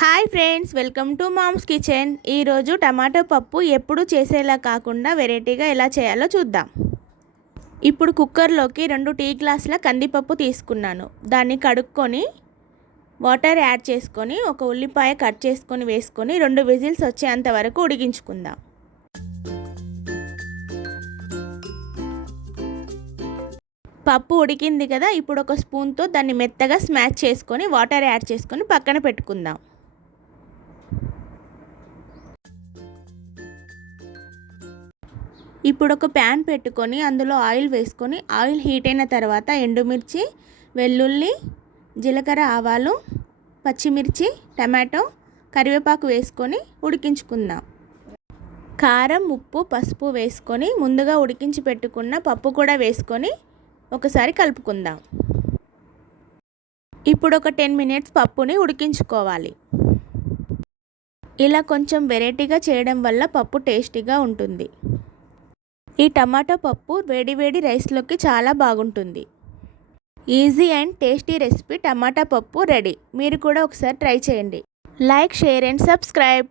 Hi friends, welcome to mom's kitchen. ఈరోజు tomato పప్పు ఎప్పుడు చేసేలా కాకుండా వెరైటీగా ఎలా చేయాలో చూద్దాం. ఇప్పుడు కుక్కర్లోకి 2 టీ గ్లాసుల కందిపప్పు తీసుకున్నాను. దాన్ని కడుక్కొని వాటర్ యాడ్ చేసుకొని ఒక ఉల్లిపాయ కట్ చేసుకొని వేసుకొని 2 విజిల్స్ వచ్చేంత వరకు ఉడికించుకుందాం. పప్పు ఉడికింది కదా, ఇప్పుడు ఒక స్పూన్తో దాన్ని మెత్తగా స్మాష్ చేసుకొని వాటర్ యాడ్ చేసుకొని పక్కన పెట్టుకుందాం. ఇప్పుడు ఒక ప్యాన్ పెట్టుకొని అందులో ఆయిల్ వేసుకొని ఆయిల్ హీట్ అయిన తర్వాత ఎండుమిర్చి, వెల్లుల్లి, జీలకర్ర, ఆవాలు, పచ్చిమిర్చి, టమాటో, కరివేపాకు వేసుకొని ఉడికించుకుందాం. కారం, ఉప్పు, పసుపు వేసుకొని ముందుగా ఉడికించి పెట్టుకున్న పప్పు కూడా వేసుకొని ఒకసారి కలుపుకుందాం. ఇప్పుడు ఒక 10 మినిట్స్ పప్పుని ఉడికించుకోవాలి. ఇలా కొంచెం వెరైటీగా చేయడం వల్ల పప్పు టేస్టీగా ఉంటుంది. ఈ టమాటో పప్పు వేడి రైస్లోకి చాలా బాగుంటుంది. ఈజీ అండ్ టేస్టీ రెసిపీ టమాటా పప్పు రెడీ. మీరు కూడా ఒకసారి ట్రై చేయండి. Like, share and subscribe.